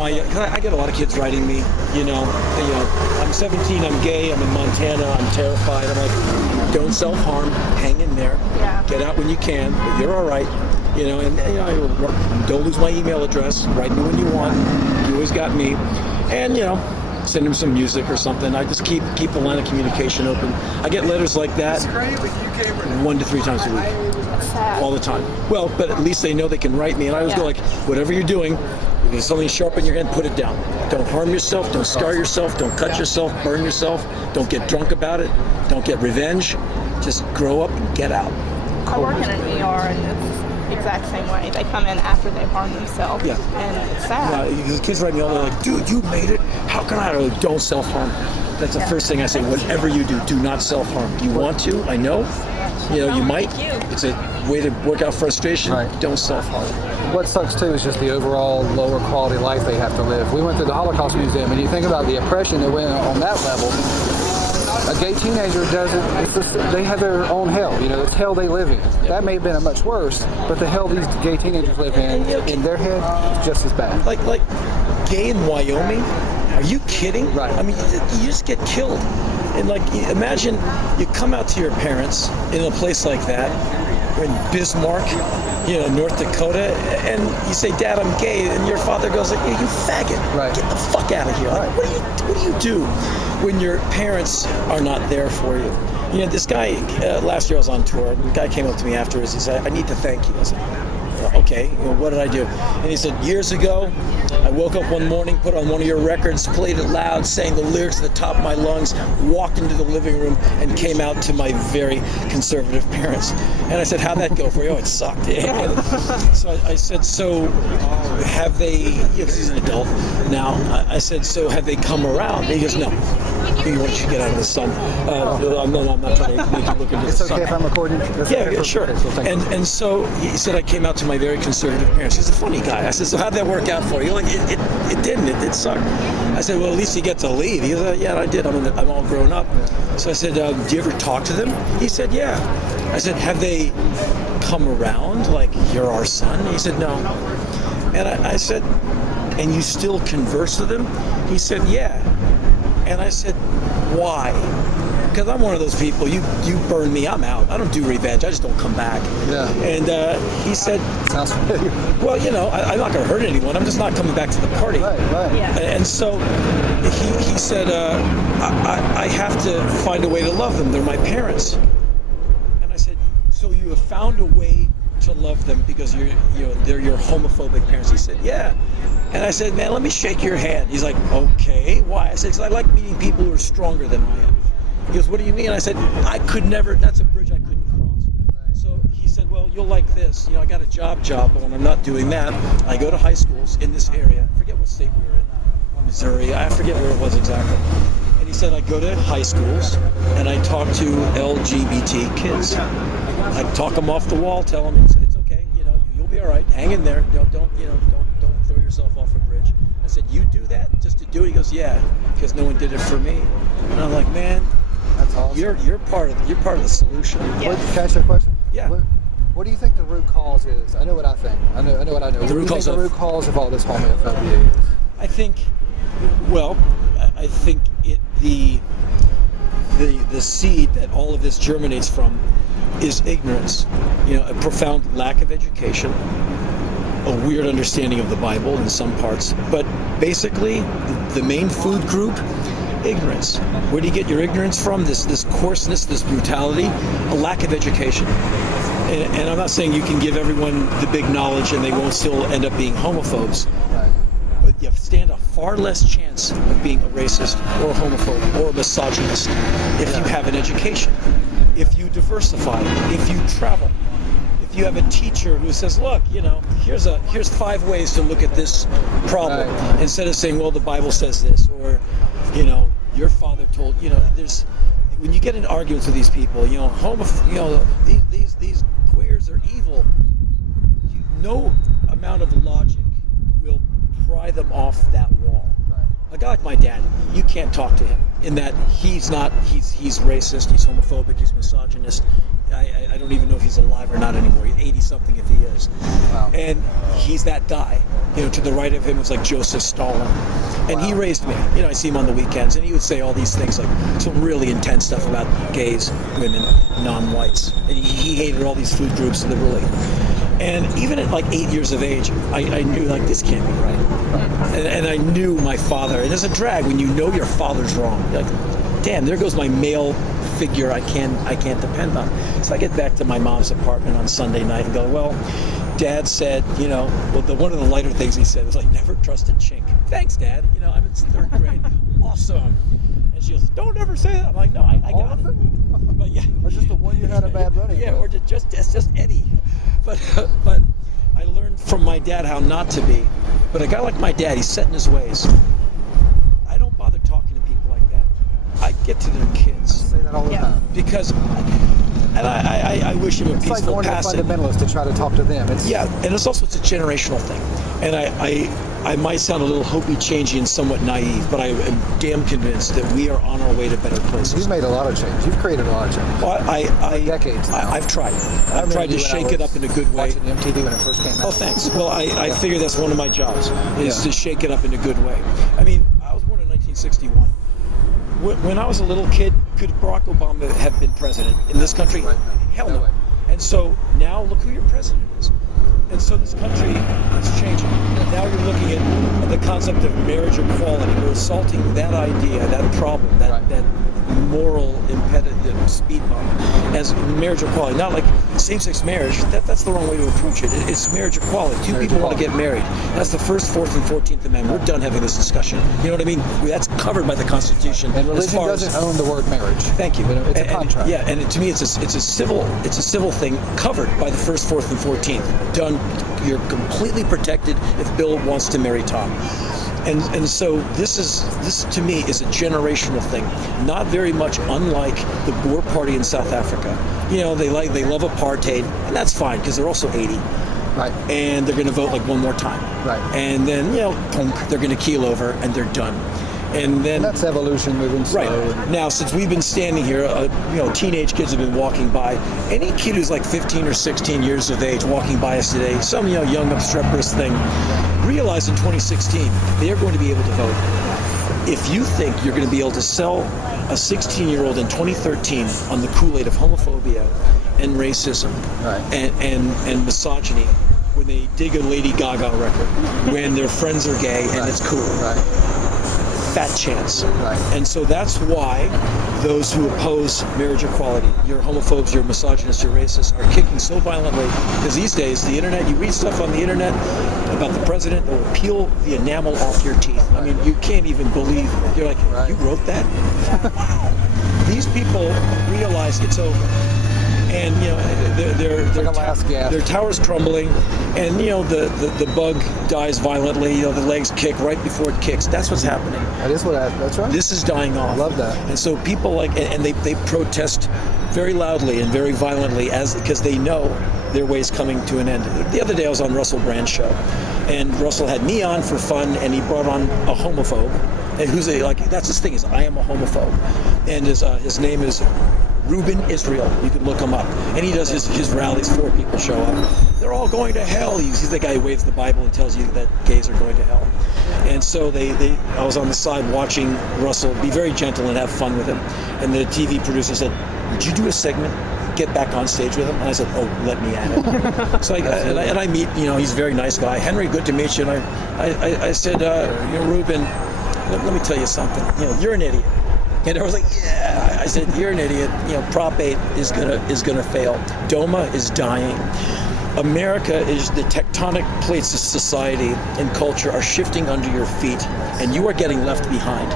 I get a lot of kids writing me, I'm 17, I'm gay, I'm in Montana, I'm terrified. I'm like, don't self-harm, hang in there, get out when you can, but you're all right, don't lose my email address, write me when you want, you always got me, and, send him some music or something. I just keep the line of communication open. I get letters like that 1 to 3 times a week, all the time. Well, but at least they know they can write me, and I always go like, whatever you're doing, if there's something sharp in your hand, put it down. Don't harm yourself, don't scar yourself, don't cut yourself, burn yourself, don't get drunk about it, don't get revenge. Just grow up and get out. I work in an ER, and it's the exact same way. They come in after they've harmed themselves, and it's sad. The kids write me all, they're like, dude, you made it. How can I? Like, don't self-harm. That's the first thing I say. Whatever you do not self-harm. You want to, I know. You might. It's a way to work out frustration. Right. Don't self-harm. What sucks too is just the overall lower quality life they have to live. We went to the Holocaust Museum, and you think about the oppression that went on that level. A gay teenager doesn't, they have their own hell, it's hell they live in. That may have been a much worse, but the hell these gay teenagers live in their head, is just as bad. Like gay in Wyoming? Are you kidding? Right. I mean, you just get killed. And imagine you come out to your parents in a place like that, or in Bismarck, North Dakota, and you say, Dad, I'm gay, and your father goes like, you faggot, right. Get the fuck out of here. Right. What do you do when your parents are not there for you? This guy, last year I was on tour, the guy came up to me afterwards, he said, I need to thank you. I said, okay, what did I do? And he said, years ago, I woke up one morning, put on one of your records, played it loud, sang the lyrics at the top of my lungs, walked into the living room, and came out to my very conservative parents. And I said, how'd that go for you? Oh, it sucked. So I said, so have they, because he's an adult now, I said, so have they come around? And he goes, no. Why don't you get out of the sun? I'm not trying to make you look into the sun. It's okay if I'm recording? Yeah, sure. And so he said, I came out to my very conservative parents. He's a funny guy. I said, so how'd that work out for you? Like, it didn't. It did suck. I said, well, at least you get to leave. He said, yeah, I did. I'm all grown up. So I said, do you ever talk to them? He said, yeah. I said, have they come around? Like, you're our son? He said, no. And I said, and you still converse with them? He said, yeah. And I said, why? Because I'm one of those people, you burn me, I'm out. I don't do revenge, I just don't come back. Yeah. And he said, sounds familiar. Well, I'm not going to hurt anyone, I'm just not coming back to the party. Right. Yeah. And so he said, I have to find a way to love them, they're my parents. And I said, so you have found a way to love them because they're your homophobic parents? He said, yeah. And I said, man, let me shake your hand. He's like, okay, why? I said, because I like meeting people who are stronger than I am. He goes, what do you mean? I said, I could never, that's a bridge I couldn't cross. So he said, well, you'll like this. I got a job, but when I'm not doing that, I go to high schools in this area. I forget what state we were in, Missouri. I forget where it was exactly. And he said, I go to high schools and I talk to LGBT kids. I talk them off the wall, tell them it's okay, you'll be all right. Hang in there. Don't throw yourself off a bridge. I said, you do that just to do it? He goes, yeah, because no one did it for me. And I'm like, man, that's awesome. You're part of the solution. Yeah. Can I ask you a question? Yeah. What do you think the root cause is? I know what I think. I know what I know. The root cause of all this homophobia is? I think the seed that all of this germinates from is ignorance. A profound lack of education, a weird understanding of the Bible in some parts, but basically the main food group, ignorance. Where do you get your ignorance from? This coarseness, this brutality, a lack of education. And I'm not saying you can give everyone the big knowledge and they won't still end up being homophobes. Right. But you stand a far less chance of being a racist or a homophobe or a misogynist if you have an education, if you diversify, if you travel. If you have a teacher who says, look, here's 5 ways to look at this problem, right. Instead of saying, well, the Bible says this, or, your father told, there's, when you get in arguments with these people, these queers are evil, no amount of logic will pry them off that wall. Right. A guy like my dad, you can't talk to him in that he's racist, he's homophobic, he's misogynist. I don't even know if he's alive or not anymore. He's 80-something if he is. Wow. And he's that guy. To the right of him was like Joseph Stalin. And he raised me. I see him on the weekends, and he would say all these things, like some really intense stuff about gays, women, non-whites. And he hated all these food groups liberally. And even at like 8 years of age, I knew like this can't be right. And I knew my father. And there's a drag when you know your father's wrong. You're like, damn, there goes my male figure I can't depend on. So I get back to my mom's apartment on Sunday night and go, well, Dad said, one of the lighter things he said was like, never trust a chink. Thanks, Dad. I'm in 3rd grade. Awesome. And she goes, don't ever say that. I'm like, no, I got it. But yeah. Or just the one you had a bad run-in Yeah, with. or just Eddie. But I learned from my dad how not to be. But a guy like my dad, he's set in his ways. I don't bother talking to people like that. I get to their kids. I say that all the time. Because, and I wish him a It's like peaceful going to passing. fundamentalists to try to talk to them. Yeah, and it's a generational thing. And I might sound a little hopey, changey, and somewhat naive, but I am damn convinced that we are on our way to better places. You've made a lot of change. You've created a lot of change. Well, decades now. I've tried. I've tried to shake it up in a good way. Watching MTV when it first came out. Oh, thanks. Well, I figure that's one of my jobs, is to shake it up in a good way. I mean, I was born in 1961. When I was a little kid, could Barack Obama have been president in this country? Right. Hell No no. way. And so now look who your president is. And so this country is changing. Now you're looking at the concept of marriage equality. We're assaulting that idea, that problem, that moral impediment, speed bump, as marriage equality. Not like same-sex marriage. That's the wrong way to approach it. It's marriage equality. Two people want to get married. That's the first, 4th, and 14th Amendment. We're done having this discussion. You know what I mean? That's covered by the Constitution. And religion doesn't own the word marriage. Thank you. It's a contract. Yeah, and to me, it's a civil thing covered by the 1st, 4th, and 14th. Done. You're completely protected if Bill wants to marry Tom. And so this to me is a generational thing, not very much unlike the Boer Party in South Africa. They love apartheid, and that's fine because they're also 80. Right. And they're going to vote like one more time. Right. And then they're going to keel over and they're done. And then that's evolution moving slow. Right. Now, since we've been standing here, teenage kids have been walking by. Any kid who's like 15 or 16 years of age walking by us today, some young obstreperous thing, realize in 2016 they are going to be able to vote. If you think you're going to be able to sell a 16-year-old in 2013 on the Kool-Aid of homophobia and racism and misogyny, when they dig a Lady Gaga record, when their friends are gay and it's cool. Fat chance. Right. And so that's why those who oppose marriage equality, your homophobes, your misogynists, your racists, are kicking so violently. Because these days, the internet, you read stuff on the internet about the president that will peel the enamel off your teeth. I mean, you can't even believe. You're like, you wrote that? These people realize it's over. And their tower's crumbling, and the bug dies violently. The legs kick right before it kicks. That's what's happening. That's right. This is dying off. I love that. And so people and they protest very loudly and very violently because they know their way's coming to an end. The other day I was on Russell Brand's show, and Russell had me on for fun, and he brought on a homophobe, and that's his thing, is I am a homophobe, and his name is Reuben Israel. You can look him up. And he does his rallies. 4 people show up. They're all going to hell. He's the guy who waves the Bible and tells you that gays are going to hell. And so I was on the side watching Russell be very gentle and have fun with him. And the TV producer said, "Would you do a segment? Get back on stage with him?" And I said, "Oh, let me at it." So I meet, he's a very nice guy. Henry, good to meet you. And I said, Reuben, let me tell you something. You're an idiot. And I was like, yeah. I said, you're an idiot. Prop 8 is gonna fail. DOMA is dying. America is the tectonic plates of society and culture are shifting under your feet, and you are getting left behind.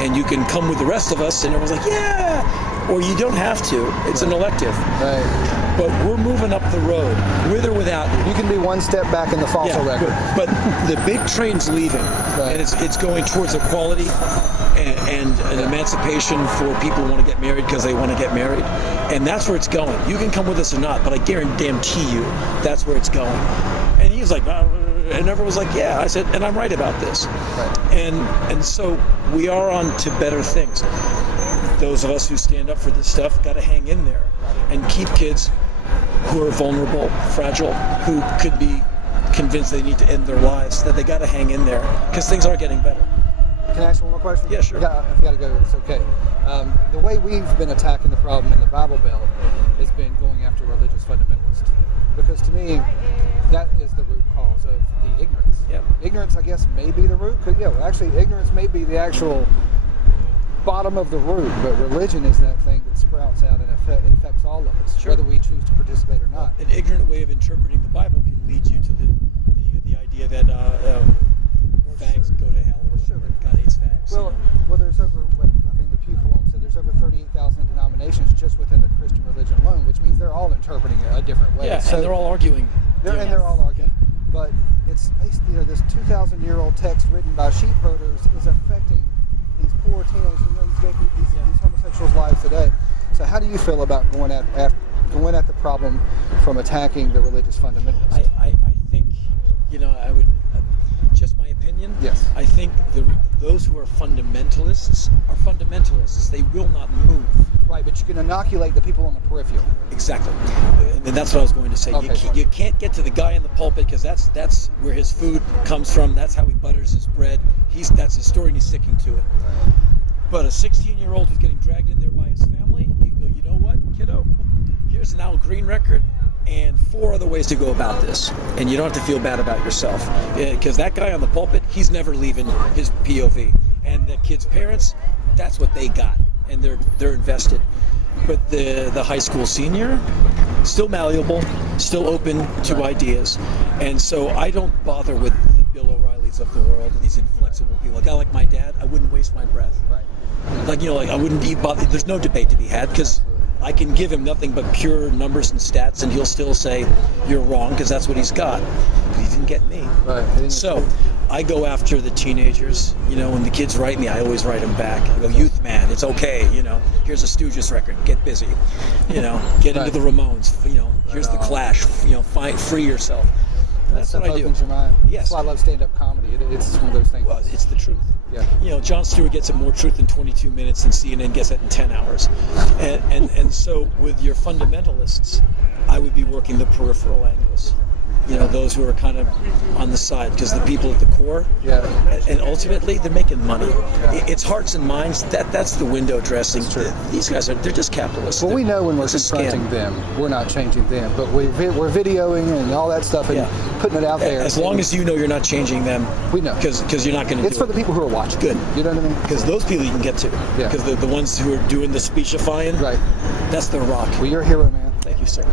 And you can come with the rest of us, and everyone's like, yeah. Or you don't have to. It's an elective. Right. But we're moving up the road, with or without you. You can be one step back in the fossil record. But the big train's leaving, and it's going towards equality and emancipation for people who want to get married because they want to get married. And that's where it's going. You can come with us or not, but I guarantee you that's where it's going. And he was like, and everyone was like, yeah. I said, and I'm right about this. Right. And so we are on to better things. those of us who stand up for this stuff got to hang in there and keep kids who are vulnerable, fragile, who could be convinced they need to end their lives, that they got to hang in there because things are getting better. Can I ask one more question? Yeah, sure. If you got to go, it's okay. The way we've been attacking the problem in the Bible Belt has been going after religious fundamentalists. Because to me, that is the root cause of the ignorance. Yeah. Ignorance, I guess, may be the root. Actually, ignorance may be the actual bottom of the root, but religion is that thing that sprouts out and infects all of us, Sure. whether we choose to participate or not. An ignorant way of interpreting the Bible can lead you to the idea that fags go to hell, or Sure. God hates fags. Well, there's over, I think the Pew Forum said there's over 38,000 denominations just within the Christian religion alone, which means they're all interpreting it a different way. Yeah, So and they're all arguing. they're all arguing. But it's basically, this 2,000-year-old text written by sheep herders is affecting these poor teenagers, these homosexuals' lives today. So how do you feel about going at the problem from attacking the religious fundamentalists? I think, I would, just my opinion. Yes. I think those who are fundamentalists are fundamentalists. They will not move. Right, but you can inoculate the people on the peripheral. Exactly, and that's what I was going to say. Okay. You can't get to the guy in the pulpit because that's where his food comes from. That's how he butters his bread. That's his story, and he's sticking to it. But a 16-year-old who's getting dragged in there by his family, you go, you know what, kiddo? Here's an Al Green record and 4 other ways to go about this, and you don't have to feel bad about yourself because that guy on the pulpit, he's never leaving his POV, and the kid's parents, that's what they got, and they're invested. But the high school senior, still malleable, still open to ideas, and so I don't bother with the Bill O'Reillys of the world, these inflexible people. A guy like my dad, I wouldn't waste my breath. Right. I wouldn't bother. There's no debate to be had because I can give him nothing but pure numbers and stats, and he'll still say you're wrong because that's what he's got. But he didn't get me. Right. So I go after the teenagers. When the kids write me, I always write them back. I go, youth man, it's okay. Here's a Stooges record. Get busy. Get into the Ramones. Here's the Clash. Free yourself. That's what I do. Opens your mind. Yes. That's why I love stand-up comedy. It's one of those things. Well, it's the truth. Yeah. Jon Stewart gets at more truth in 22 minutes than CNN gets it in 10 hours. And so with your fundamentalists, I would be working the peripheral angles. Those who are kind of on the side, because the people at the core, and ultimately they're making money. It's hearts and minds. That's the window dressing. These guys they're just capitalists. Well, we know when we're It's a confronting scam. them, we're not changing them, but we're videoing and all that stuff and putting it out there. As long as you know you're not changing them, we know, because you're not going to. It's for the people who are watching. Good. You know what I mean? Because those people you can get to. Yeah. Because the ones who are doing the speechifying, Right. that's their rock. Well, you're a hero, man. Thank you, sir.